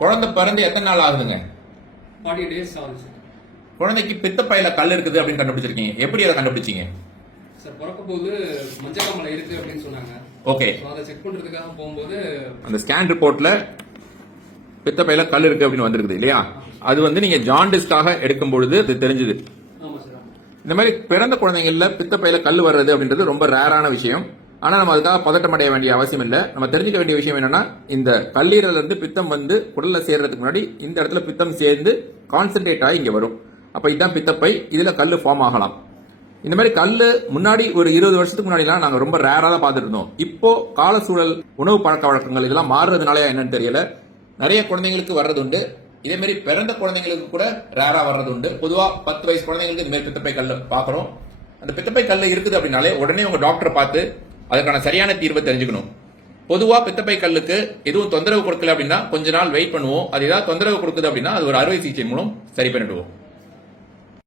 குழந்தை பிறந்து எத்தனை நாள் ஆகுதுங்க? 40 days ஆகுது சார். குழந்தைக்கு பித்தப்பையில கல் இருக்குது அப்படின்னு கண்டுபிடிச்சிருக்கீங்க. எப்படி அதை கண்டுபிடிச்சீங்க? சார் பிறக்கும் போது மஞ்சக்காமலை இருக்கு அப்படின்னு சொன்னாங்க. ஓகே. அதை செக் பண்றதுக்காக போகும்போது அந்த ஸ்கேன் ரிப்போர்ட்ல பித்தப்பையில கல் இருக்கு அப்படின்னு வந்திருக்குது இல்லையா? அது வந்து நீங்க ஜாண்டிஸ்க்காக எடுக்கும் பொழுது அது தெரிஞ்சது. ஆமா சார். இந்த மாதிரி பிறந்த குழந்தைங்கள்ல பித்தப்பையில கல் வர்றது அப்படின்றது ரொம்ப ரேரான விஷயம். ஆனா நம்ம அதுக்காக பதட்டம் அடைய வேண்டிய அவசியம் இல்லை. நம்ம தெரிஞ்சுக்க வேண்டிய விஷயம் என்னன்னா, இந்த கல்லீரல்ல இருந்து பித்தம் வந்து குடல்ல சேர்றதுக்கு முன்னாடி இந்த இடத்துல பித்தம் சேர்ந்து கான்சென்ட்ரேட் ஆகி இங்க வரும். அப்ப இதுதான் பித்தப்பை. இதுல கல் ஃபார்ம் ஆகலாம். இந்த மாதிரி கல்லு முன்னாடி ஒரு 20 வருஷத்துக்கு முன்னாடிலாம் நாங்க ரொம்ப ரேரா தான் பார்த்துட்டு இருந்தோம். இப்போ கால சூழல், உணவு பழக்க வழக்கங்கள் இதெல்லாம் மாறுறதுனால என்னன்னு தெரியல, நிறைய குழந்தைங்களுக்கு வர்றது உண்டு. இதே மாதிரி பிறந்த குழந்தைங்களுக்கு கூட ரேரா வர்றது உண்டு. பொதுவா 10 வயசு குழந்தைங்களுக்கு இந்த மாதிரி பித்தப்பை கல் பாக்குறோம். அந்த பித்தப்பை கல் இருக்குது அப்படின்னாலே உடனே உங்க டாக்டரை பார்த்து அதுக்கான சரியான தீர்வை தெரிஞ்சுக்கணும். பொதுவா பித்தப்பை கல்லுக்கு எதுவும் தொந்தரவு கொடுக்கல அப்படின்னா கொஞ்ச நாள் வெயிட் பண்ணுவோம். அது ஏதாவது தொந்தரவு கொடுக்குது அப்படின்னா அது ஒரு அறுவை சிகிச்சை மூலம் சரி பண்ணிடுவோம்.